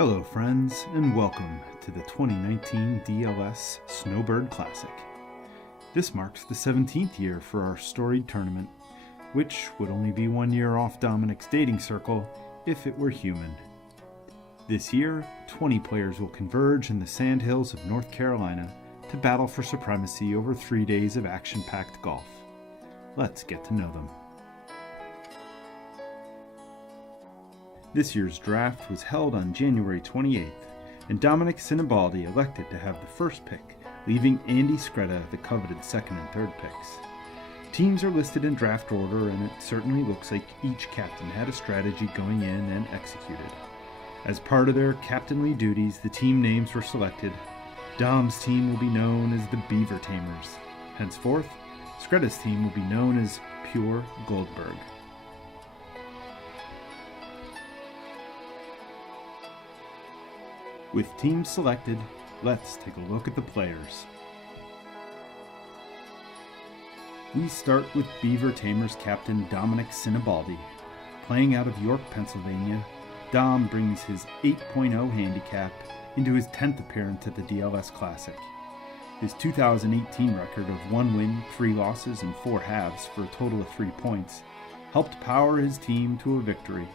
Hello friends, and welcome to the 2019 DLS Snowbird Classic. This marks the 17th year for our storied tournament, which would only be 1 year off Dominic's dating circle if it were human. This year, 20 players will converge in the sandhills of North Carolina to battle for supremacy over 3 days of action-packed golf. Let's get to know them. This year's draft was held on January 28th, and Dominic Sinibaldi elected to have the first pick, leaving Andy Scretta the coveted second and third picks. Teams are listed in draft order, and it certainly looks like each captain had a strategy going in and executed. As part of their captainly duties, the team names were selected. Dom's team will be known as the Beaver Tamers. Henceforth, Scretta's team will be known as Pure Goldberg. With teams selected, let's take a look at the players. We start with Beaver Tamers captain Dominic Sinibaldi. Playing out of York, Pennsylvania, Dom brings his 8.0 handicap into his 10th appearance at the DLS Classic. His 2018 record of 1 win, 3 losses, and 4 halves for a total of 3 points helped power his team to a victory.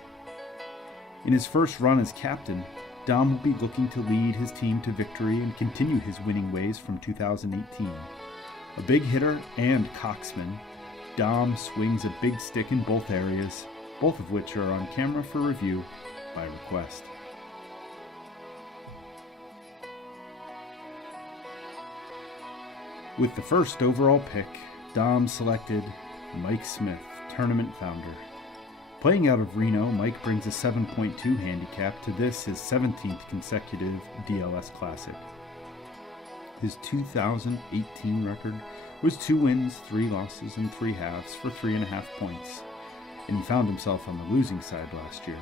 In his first run as captain, Dom will be looking to lead his team to victory and continue his winning ways from 2018. A big hitter and coxman, Dom swings a big stick in both areas, both of which are on camera for review by request. With the first overall pick, Dom selected Mike Smith, tournament founder. Playing out of Reno, Mike brings a 7.2 handicap to this, his 17th consecutive DLS Classic. His 2018 record was 2 wins, 3 losses, and 3 halves for 3.5 points, and he found himself on the losing side last year.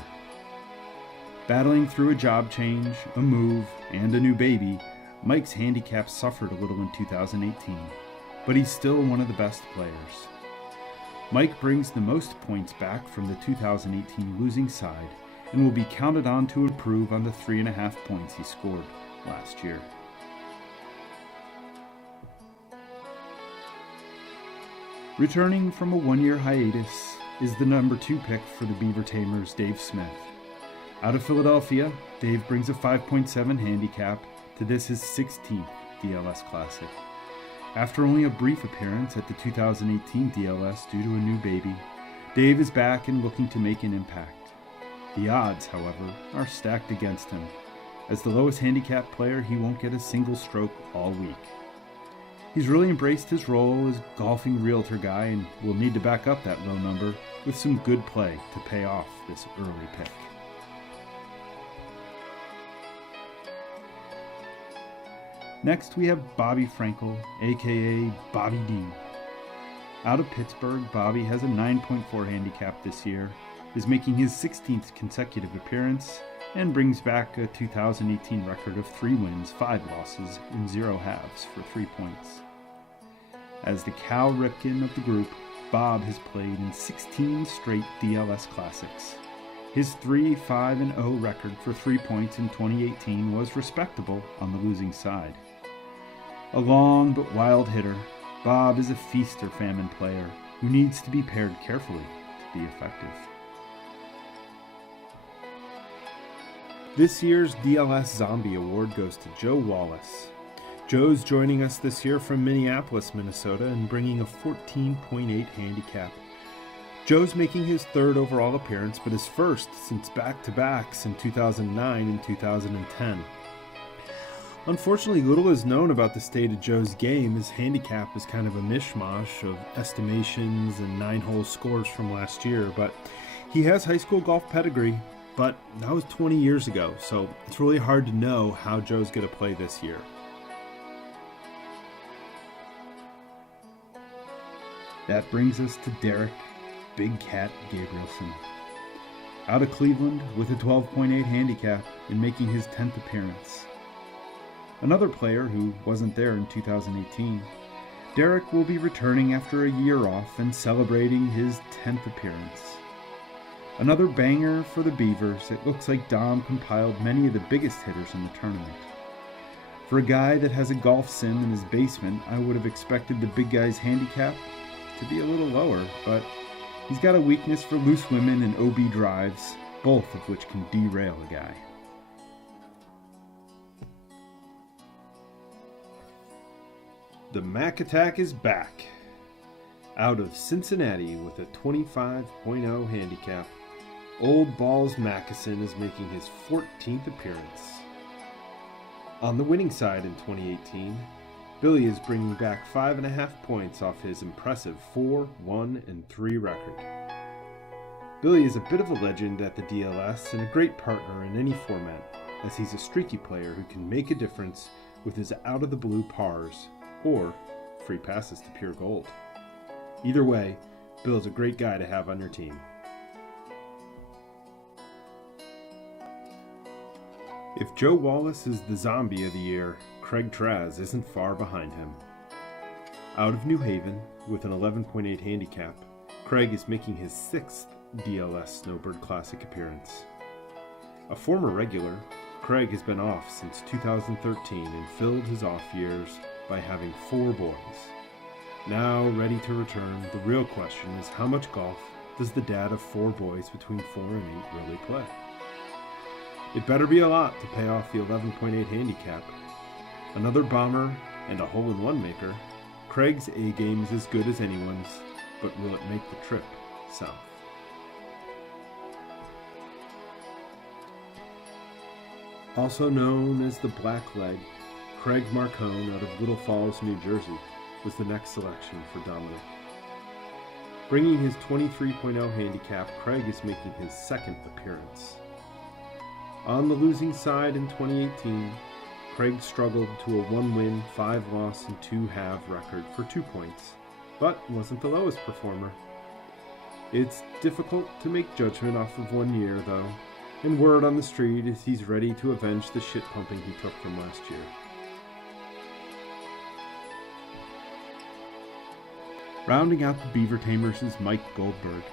Battling through a job change, a move, and a new baby, Mike's handicap suffered a little in 2018, but he's still one of the best players. Mike brings the most points back from the 2018 losing side and will be counted on to improve on the 3.5 points he scored last year. Returning from a 1-year hiatus is the number 2 pick for the Beaver Tamers, Dave Smith. Out of Philadelphia, Dave brings a 5.7 handicap to this, his 16th DLS Classic. After only a brief appearance at the 2018 DLS due to a new baby, Dave is back and looking to make an impact. The odds, however, are stacked against him. As the lowest handicap player, he won't get a single stroke all week. He's really embraced his role as golfing realtor guy and will need to back up that low number with some good play to pay off this early pick. Next, we have Bobby Frankel, aka Bobby D. Out of Pittsburgh, Bobby has a 9.4 handicap this year, is making his 16th consecutive appearance, and brings back a 2018 record of 3 wins, 5 losses, and 0 halves for 3 points. As the Cal Ripken of the group, Bob has played in 16 straight DLS Classics. His 3-5-0 record for 3 points in 2018 was respectable on the losing side. A long but wild hitter, Bob is a feast or famine player who needs to be paired carefully to be effective. This year's DLS Zombie Award goes to Joe Wallace. Joe's joining us this year from Minneapolis, Minnesota, and bringing a 14.8 handicap. Joe's making his 3rd overall appearance, but his first since back-to-backs in 2009 and 2010. Unfortunately, little is known about the state of Joe's game. His handicap is kind of a mishmash of estimations and 9-hole scores from last year, but he has high school golf pedigree, but that was 20 years ago, so it's really hard to know how Joe's going to play this year. That brings us to Derek Big Cat Gabrielson. Out of Cleveland with a 12.8 handicap and making his 10th appearance. Another player who wasn't there in 2018, Derek will be returning after a year off and celebrating his 10th appearance. Another banger for the Beavers. It looks like Dom compiled many of the biggest hitters in the tournament. For a guy that has a golf sim in his basement, I would have expected the big guy's handicap to be a little lower, but he's got a weakness for loose women and OB drives, both of which can derail a guy. The Mac Attack is back. Out of Cincinnati with a 25.0 handicap, Old Balls Mackeson is making his 14th appearance. On the winning side in 2018, Billy is bringing back 5.5 points off his impressive 4, 1, and 3 record. Billy is a bit of a legend at the DLS and a great partner in any format, as he's a streaky player who can make a difference with his out-of-the-blue pars, or free passes to pure gold. Either way, Bill is a great guy to have on your team. If Joe Wallace is the zombie of the year, Craig Traz isn't far behind him. Out of New Haven, with an 11.8 handicap, Craig is making his 6th DLS Snowbird Classic appearance. A former regular, Craig has been off since 2013 and filled his off years by having 4 boys. Now ready to return, the real question is how much golf does the dad of 4 boys between 4 and 8 really play? It better be a lot to pay off the 11.8 handicap. Another bomber and a hole-in-one maker, Craig's A-game is as good as anyone's, but will it make the trip south? Also known as the Black Leg, Craig Marcone out of Little Falls, New Jersey, was the next selection for Dominic. Bringing his 23.0 handicap, Craig is making his 2nd appearance. On the losing side in 2018, Craig struggled to a 1-win, 5-loss, and 2-half record for 2 points, but wasn't the lowest performer. It's difficult to make judgment off of 1 year, though, and word on the street is he's ready to avenge the shit pumping he took from last year. Rounding out the Beaver Tamers is Mike Goldberg.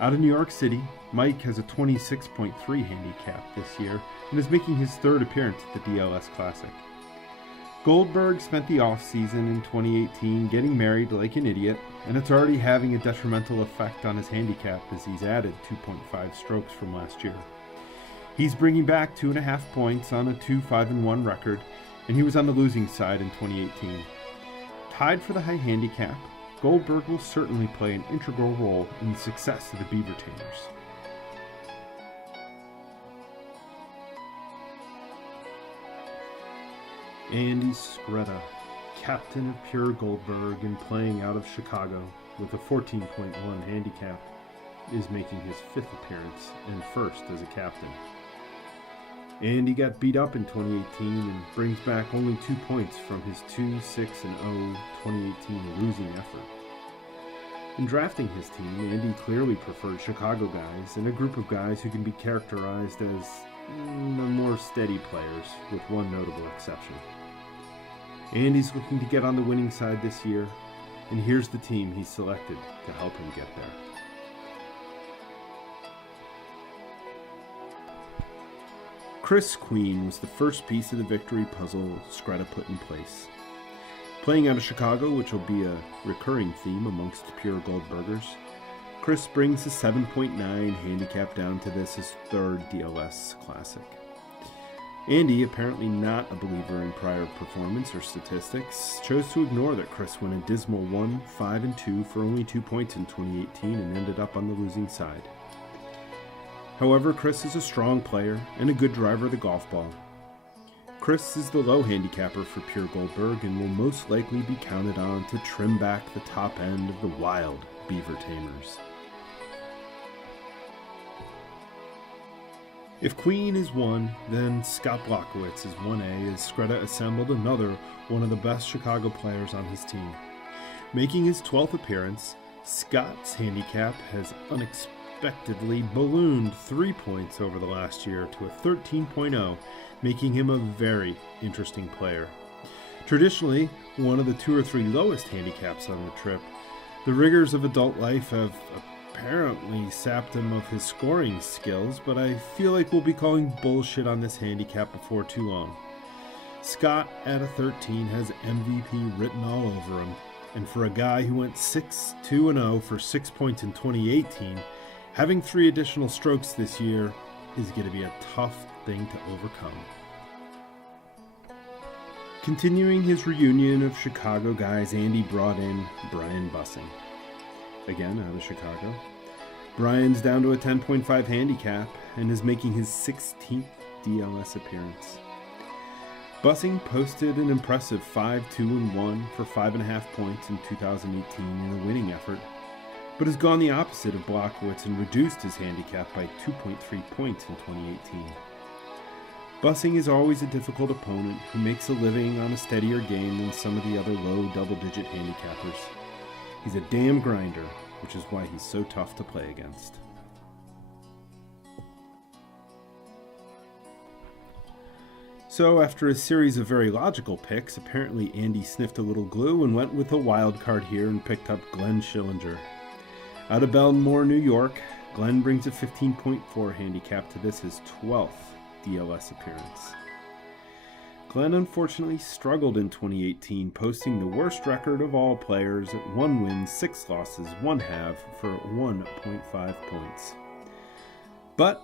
Out of New York City, Mike has a 26.3 handicap this year and is making his 3rd appearance at the DLS Classic. Goldberg spent the off-season in 2018 getting married like an idiot, and it's already having a detrimental effect on his handicap as he's added 2.5 strokes from last year. He's bringing back 2.5 points on a 2-5-1 record, and he was on the losing side in 2018. Tied for the high handicap, Goldberg will certainly play an integral role in the success of the Beaver Tamers. Andy Scretta, captain of Pure Goldberg and playing out of Chicago with a 14.1 handicap, is making his 5th appearance and 1st as a captain. Andy got beat up in 2018 and brings back only 2 points from his 2-6-0 2018 losing effort. In drafting his team, Andy clearly preferred Chicago guys and a group of guys who can be characterized as the more steady players, with one notable exception. Andy's looking to get on the winning side this year, and here's the team he selected to help him get there. Chris Queen was the first piece of the victory puzzle Scretta put in place. Playing out of Chicago, which will be a recurring theme amongst Pure Goldbergers, Chris brings his 7.9 handicap down to this, his 3rd DLS Classic. Andy, apparently not a believer in prior performance or statistics, chose to ignore that Chris went a dismal 1, 5, and 2 for only 2 points in 2018 and ended up on the losing side. However, Chris is a strong player and a good driver of the golf ball. Chris is the low handicapper for Pure Goldberg and will most likely be counted on to trim back the top end of the wild Beaver Tamers. If Queen is 1, then Scott Blockowitz is 1A as Scretta assembled another one of the best Chicago players on his team. Making his 12th appearance, Scott's handicap has unexpectedly ballooned 3 points over the last year to a 13.0, making him a very interesting player. Traditionally, one of the 2 or 3 lowest handicaps on the trip, the rigors of adult life have apparently sapped him of his scoring skills, but I feel like we'll be calling bullshit on this handicap before too long. Scott at a 13 has MVP written all over him, and for a guy who went 6-2-0 for 6 points in 2018, having 3 additional strokes this year is going to be a tough thing to overcome. Continuing his reunion of Chicago guys, Andy brought in Brian Bussing. Again, out of Chicago. Brian's down to a 10.5 handicap and is making his 16th DLS appearance. Bussing posted an impressive 5-2-1 for 5.5 points in 2018 in a winning effort, but has gone the opposite of Blockowitz and reduced his handicap by 2.3 points in 2018. Bussing is always a difficult opponent who makes a living on a steadier game than some of the other low double-digit handicappers. He's a damn grinder, which is why he's so tough to play against. So after a series of very logical picks, apparently Andy sniffed a little glue and went with a wild card here and picked up Glenn Schillinger. Out of Belmore, New York, Glenn brings a 15.4 handicap to this, his 12th DLS appearance. Glenn unfortunately struggled in 2018, posting the worst record of all players at 1 win, 6 losses, 1 half for 1.5 points. But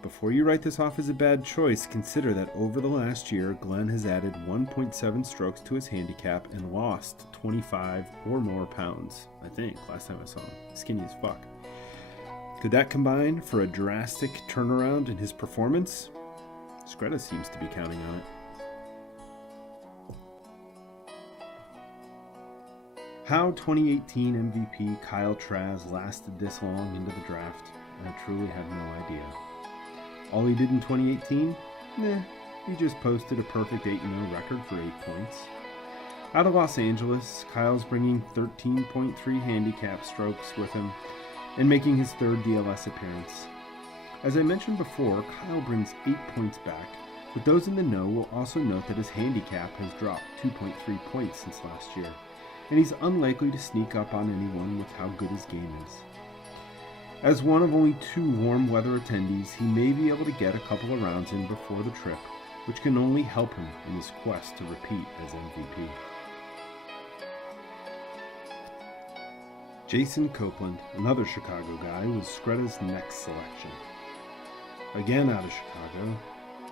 before you write this off as a bad choice, consider that over the last year, Glenn has added 1.7 strokes to his handicap and lost 25 or more pounds, I think, last time I saw him. Skinny as fuck. Could that combine for a drastic turnaround in his performance? Scretta seems to be counting on it. How 2018 MVP Kyle Trask lasted this long into the draft, I truly have no idea. All he did in 2018? He just posted a perfect 8-0 record for 8 points. Out of Los Angeles, Kyle's bringing 13.3 handicap strokes with him and making his 3rd DLS appearance. As I mentioned before, Kyle brings 8 points back, but those in the know will also note that his handicap has dropped 2.3 points since last year, and he's unlikely to sneak up on anyone with how good his game is. As one of only 2 warm weather attendees, he may be able to get a couple of rounds in before the trip, which can only help him in his quest to repeat as MVP. Jason Copeland, another Chicago guy, was Scretta's next selection. Again out of Chicago,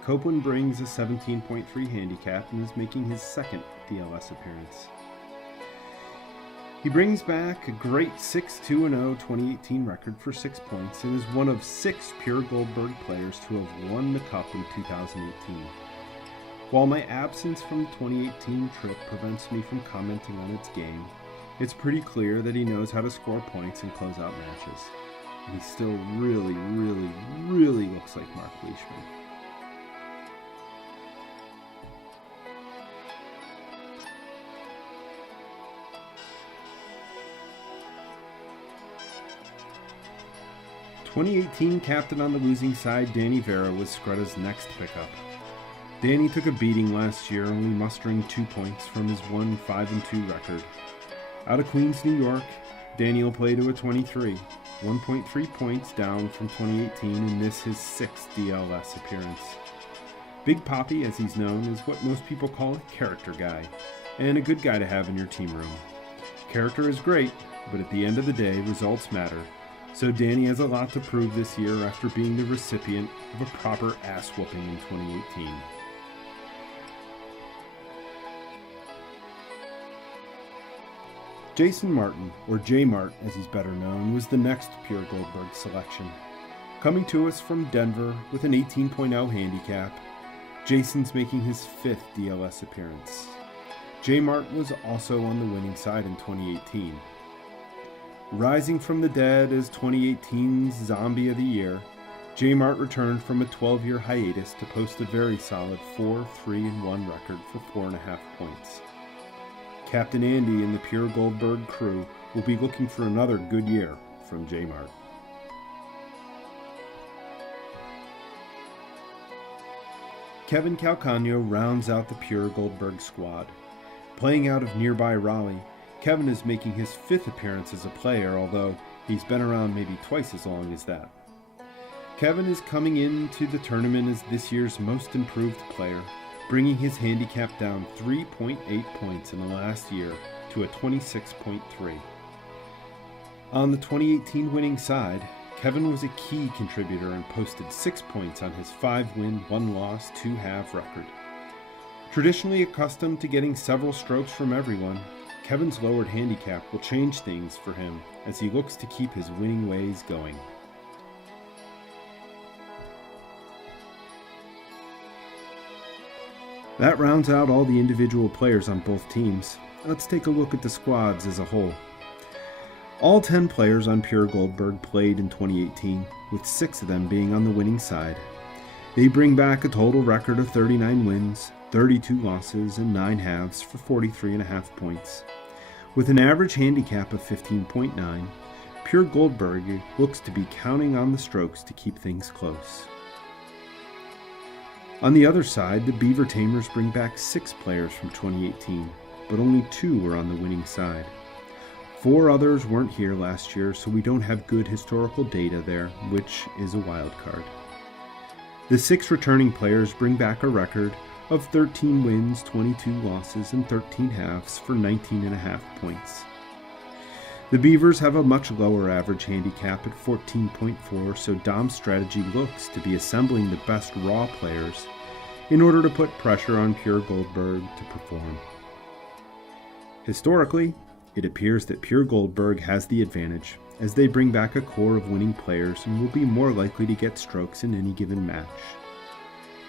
Copeland brings a 17.3 handicap and is making his 2nd DLS appearance. He brings back a great 6-2-0 2018 record for 6 points and is one of 6 pure Goldberg players to have won the Cup in 2018. While my absence from the 2018 trip prevents me from commenting on its game, it's pretty clear that he knows how to score points and close out matches. And he still really, really, really looks like Mark Leishman. (2018) captain on the losing side, Danny Vera, was Scretta's next pickup. Danny took a beating last year, only mustering 2 points from his 5-2 record. Out of Queens, New York, Danny will play to a 23, 1.3 points down from 2018 and this his 6th DLS appearance. Big Poppy, as he's known, is what most people call a character guy, and a good guy to have in your team room. Character is great, but at the end of the day, results matter. So Danny has a lot to prove this year after being the recipient of a proper ass-whooping in 2018. Jason Martin, or J-Mart as he's better known, was the next pure Goldberg selection. Coming to us from Denver with an 18.0 handicap, Jason's making his 5th DLS appearance. J-Mart was also on the winning side in 2018. Rising from the dead as 2018's Zombie of the Year, J-Mart returned from a 12-year hiatus to post a very solid 4-3-1 record for 4.5 points. Captain Andy and the pure Goldberg crew will be looking for another good year from J-Mart. Kevin Calcagno rounds out the pure Goldberg squad. Playing out of nearby Raleigh, Kevin is making his 5th appearance as a player, although He's been around maybe twice as long as that. Kevin is coming into the tournament as this year's most improved player, bringing his handicap down 3.8 points in the last year to a 26.3. On the 2018 winning side, Kevin was a key contributor and posted 6 points on his 5-win, 1-loss, 2-half record. Traditionally accustomed to getting several strokes from everyone, Kevin's lowered handicap will change things for him as he looks to keep his winning ways going. That rounds out all the individual players on both teams. Let's take a look at the squads as a whole. All 10 players on Pure Goldberg played in 2018, with 6 of them being on the winning side. They bring back a total record of 39 wins, 32 losses, and 9 halves for 43.5 points. With an average handicap of 15.9, Pure Goldberg looks to be counting on the strokes to keep things close. On the other side, the Beaver Tamers bring back 6 players from 2018, but only 2 were on the winning side. 4 others weren't here last year, so we don't have good historical data there, which is a wild card. The 6 returning players bring back a record of 13 wins, 22 losses, and 13 halves for 19.5 points. The Beavers have a much lower average handicap at 14.4, so Dom's strategy looks to be assembling the best raw players in order to put pressure on Pure Goldberg to perform. Historically, it appears that Pure Goldberg has the advantage, as they bring back a core of winning players and will be more likely to get strokes in any given match.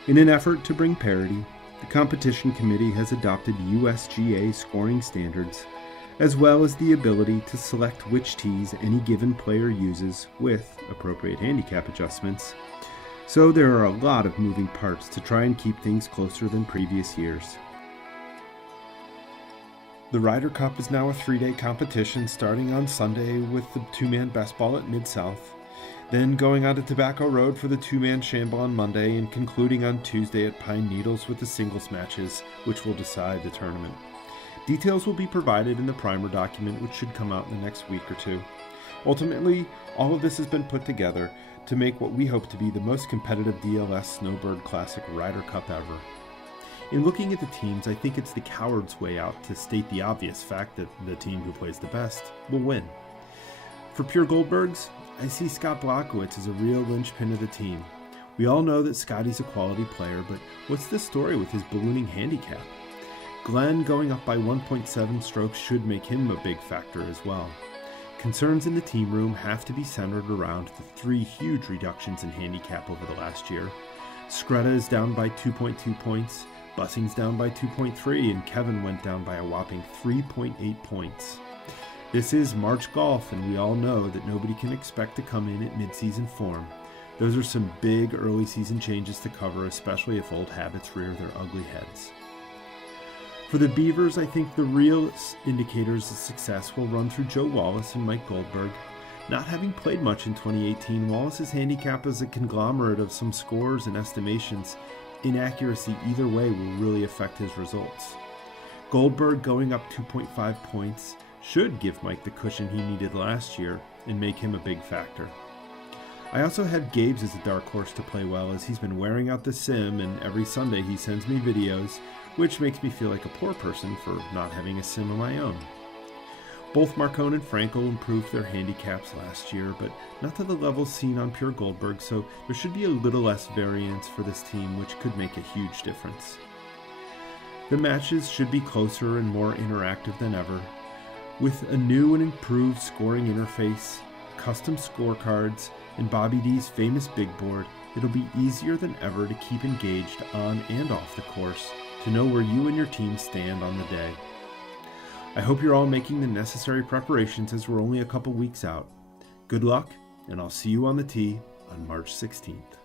In an effort to bring parity, the competition committee has adopted USGA scoring standards, as well as the ability to select which tees any given player uses with appropriate handicap adjustments. So there are a lot of moving parts to try and keep things closer than previous years. The Ryder Cup is now a 3-day competition starting on Sunday with the 2-man best ball at Mid-South, then going on to Tobacco Road for the 2-man Shamble on Monday, and concluding on Tuesday at Pine Needles with the singles matches, which will decide the tournament. Details will be provided in the primer document, which should come out in the next week or 2. Ultimately, all of this has been put together to make what we hope to be the most competitive DLS Snowbird Classic Ryder Cup ever. In looking at the teams, I think it's the coward's way out to state the obvious fact that the team who plays the best will win. For Pure Goldbergs, I see Scott Blockowitz as a real linchpin of the team. We all know that Scotty's a quality player, but what's the story with his ballooning handicap? Glenn going up by 1.7 strokes should make him a big factor as well. Concerns in the team room have to be centered around the 3 huge reductions in handicap over the last year. Skretta is down by 2.2 points, Bussing's down by 2.3, and Kevin went down by a whopping 3.8 points. This is March golf, and we all know that nobody can expect to come in at mid-season form. Those are some big early season changes to cover, especially if old habits rear their ugly heads. For the Beavers, I think the real indicators of success will run through Joe Wallace and Mike Goldberg. Not having played much in 2018, Wallace's handicap is a conglomerate of some scores and estimations. Inaccuracy either way will really affect his results. Goldberg going up 2.5 points should give Mike the cushion he needed last year and make him a big factor. I also have Gabe's as a dark horse to play well, as he's been wearing out the sim, and every Sunday he sends me videos, which makes me feel like a poor person for not having a sim of my own. Both Marcone and Frankel improved their handicaps last year, but not to the levels seen on Pure Goldberg, so there should be a little less variance for this team, which could make a huge difference. The matches should be closer and more interactive than ever. With a new and improved scoring interface, custom scorecards, and Bobby D's famous big board, it'll be easier than ever to keep engaged on and off the course, to know where you and your team stand on the day. I hope you're all making the necessary preparations, as we're only a couple weeks out. Good luck, and I'll see you on the tee on March 16th.